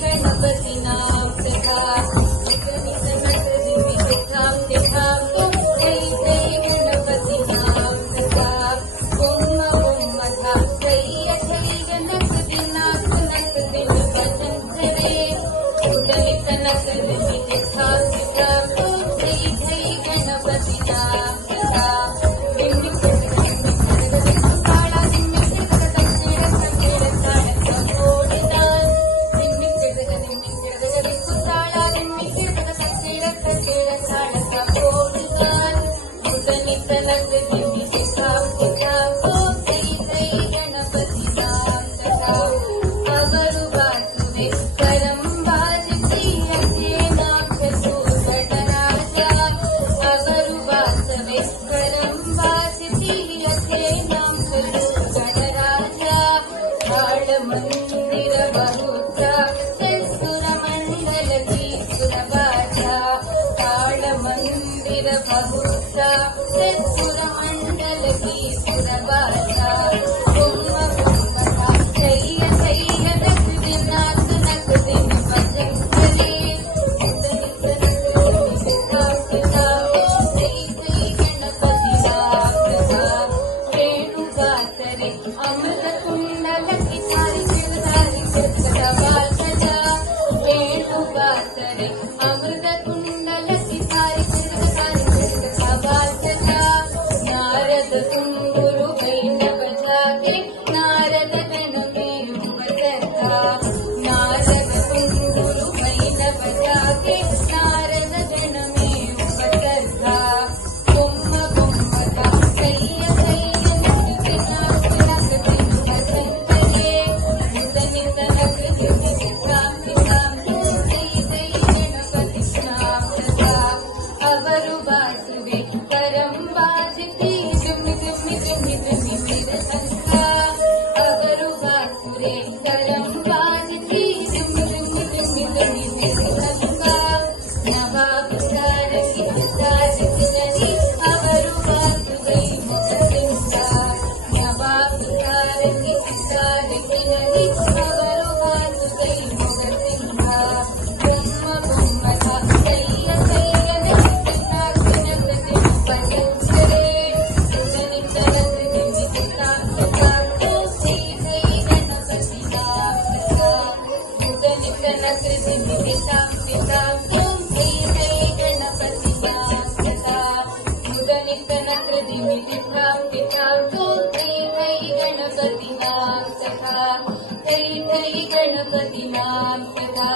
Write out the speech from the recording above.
गणपतीनां तथा विक्रमितनकरिविदितां तिथां जय जय गणपतीनां तथा ओम मधा जय जय गणपतीनां नक दिन भजन करे उदलितनकरिविदितां तिथां जय जय गणपतीनां तथा मंदिर बहुता सुरमंडल की सुरभाषा काल मंदिर बहुता सुरमंडल की सुरभाषा जय जय नक दिन भजन करे जय जय गणपति रेणुका करे अमृत कुंडल की अमृत कुंडल की सारी नारद तुम्बुरु वैणव जाके नारद गण में उपसर्गा नारद तुम्बुरु वैणव जाके नारद गण में उपसर्गा कुम्भ कुम्भदा जय जय गणपतिनाथ दिन भजन करे नित नग ಅವರು ಬಾಸುವೆ ಪರಂಬಾಜತಿ ಜುಮ್ಮಿ ಜುಮ್ಮಿ ಜುಮ್ಮಿ ಜುಮ್ಮಿ ಮೇರ ಸಂಘ ಅವರು ಬಾಸುವೆ ಪರಂಬಾಜತಿ ಜುಮ್ಮಿ ಜುಮ್ಮಿ ಜುಮ್ಮಿ ಜುಮ್ಮಿ ಮೇರ ಸಂಘ ನವಾಬ ಸಾರಗಿ ಸಾರಗಿ ಅವರು ಬಾಸುವೆ ಮುಖಸಿಂಹ ನವಾಬ ಸಾರಗಿ ಸಾರಗಿ ಅವರು ಬಾಸುವೆ ಮುಖಸಿಂಹ ಬೊಮ್ಮ ಬೊಮ್ಮದ ಜಯ ಜಯ गणपतीनां तथा